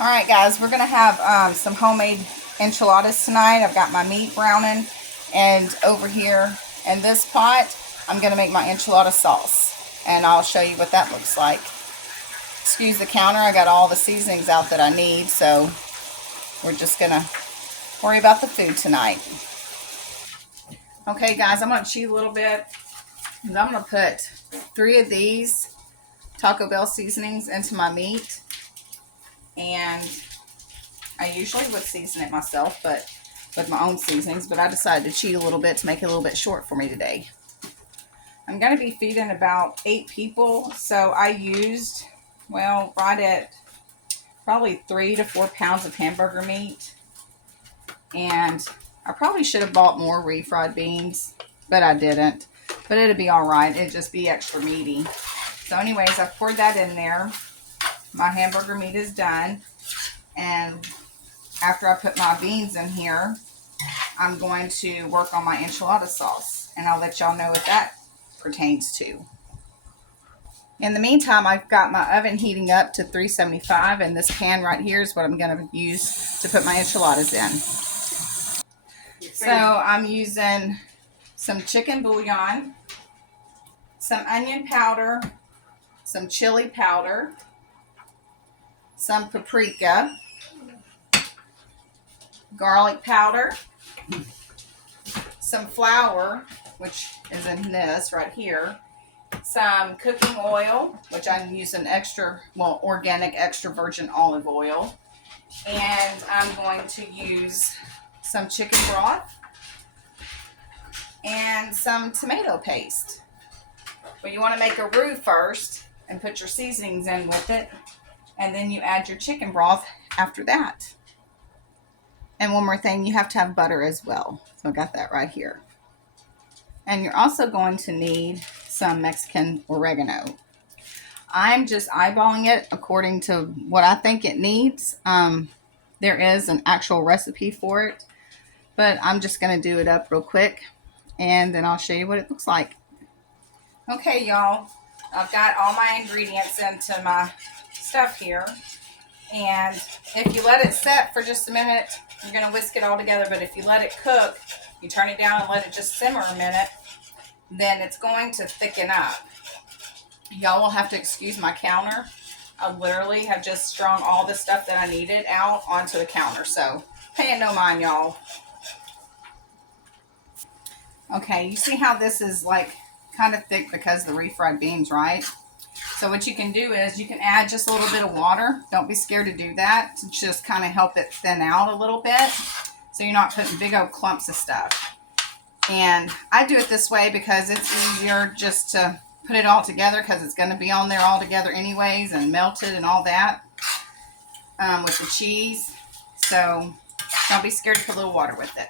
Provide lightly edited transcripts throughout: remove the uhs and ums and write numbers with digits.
All right, guys, we're going to have some homemade enchiladas tonight. I've got my meat browning, and over here in this pot, I'm going to make my enchilada sauce, and I'll show you what that looks like. Excuse the counter, I got all the seasonings out that I need, so we're just going to worry about the food tonight. Okay, guys, I'm going to cheat a little bit, and I'm going to put 3 of these Taco Bell seasonings into my meat. And I usually would season it myself, but with my own seasonings, but I decided to cheat a little bit to make it a little bit short for me today. I'm going to be feeding about 8 people, so I used, well, right at probably 3 to 4 pounds of hamburger meat. And I probably should have bought more refried beans, but I didn't. But it'll be all right. It'll just be extra meaty. So anyways, I poured that in there. My hamburger meat is done, and after I put my beans in here, I'm going to work on my enchilada sauce, and I'll let y'all know what that pertains to. In the meantime, I've got my oven heating up to 375, and this pan right here is what I'm going to use to put my enchiladas in. So I'm using some chicken bouillon, some onion powder, some chili powder, some paprika, garlic powder, some flour, which is in this right here, some cooking oil, which I'm using organic extra virgin olive oil, and I'm going to use some chicken broth and some tomato paste. But you want to make a roux first and put your seasonings in with it, and then you add your chicken broth after that. And one more thing, you have to have butter as well. So I got that right here. And you're also going to need some Mexican oregano. I'm just eyeballing it according to what I think it needs. There is an actual recipe for it, but I'm just going to do it up real quick, and then I'll show you what it looks like. Okay, y'all, I've got all my ingredients into my stuff here. And if you let it set for just a minute, you're going to whisk it all together. But if you let it cook, you turn it down and let it just simmer a minute, then it's going to thicken up. Y'all will have to excuse my counter. I literally have just strung all the stuff that I needed out onto the counter. So pay it no mind, y'all. Okay, you see how this is like kind of thick because of the refried beans, right? So what you can do is you can add just a little bit of water. Don't be scared to do that, to just kind of help it thin out a little bit, so you're not putting big old clumps of stuff. And I do it this way because it's easier just to put it all together, because it's going to be on there all together anyways and melted and all that with the cheese. So don't be scared to put a little water with it.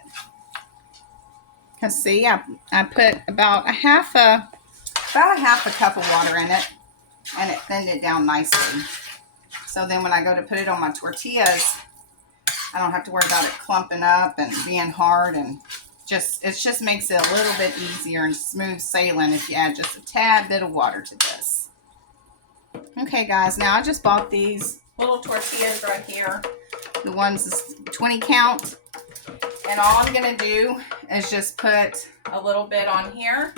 Because see, I put about a half a cup of water in it, and it thinned it down nicely. So then when I go to put it on my tortillas, I don't have to worry about it clumping up and being hard, and it just makes it a little bit easier and smooth sailing if you add just a tad bit of water to this. Okay, guys, now I just bought these little tortillas right here. The ones is 20 count. And all I'm going to do is just put a little bit on here.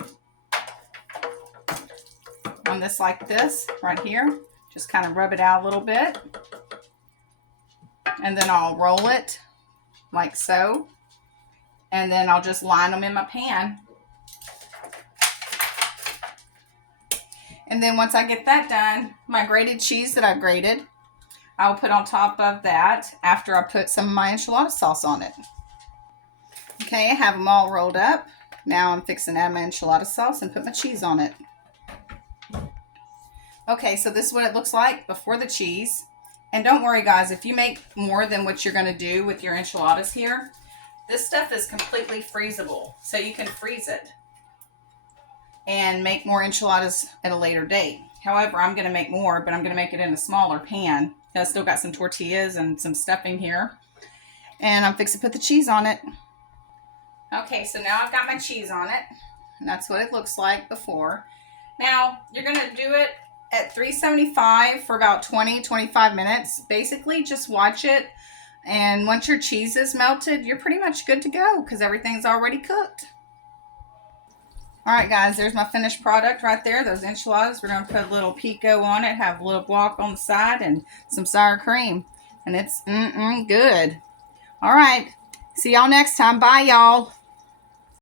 On this like this right here. Just kind of rub it out a little bit. And then I'll roll it like so. And then I'll just line them in my pan. And then once I get that done, my grated cheese that I grated, I'll put on top of that after I put some of my enchilada sauce on it. Okay, I have them all rolled up. Now I'm fixing to add my enchilada sauce and put my cheese on it. Okay, so this is what it looks like before the cheese. And don't worry, guys, if you make more than what you're going to do with your enchiladas here, this stuff is completely freezable. So you can freeze it and make more enchiladas at a later date. However, I'm going to make more, but I'm going to make it in a smaller pan. I still got some tortillas and some stuffing here. And I'm fixing to put the cheese on it. Okay, so now I've got my cheese on it. And that's what it looks like before. Now, you're going to do it at 375 for about 20-25 minutes. Basically, just watch it. And once your cheese is melted, you're pretty much good to go because everything's already cooked. All right, guys, there's my finished product right there. Those enchiladas. We're going to put a little pico on it, have a little guac on the side, and some sour cream. And it's good. All right. See y'all next time. Bye, y'all.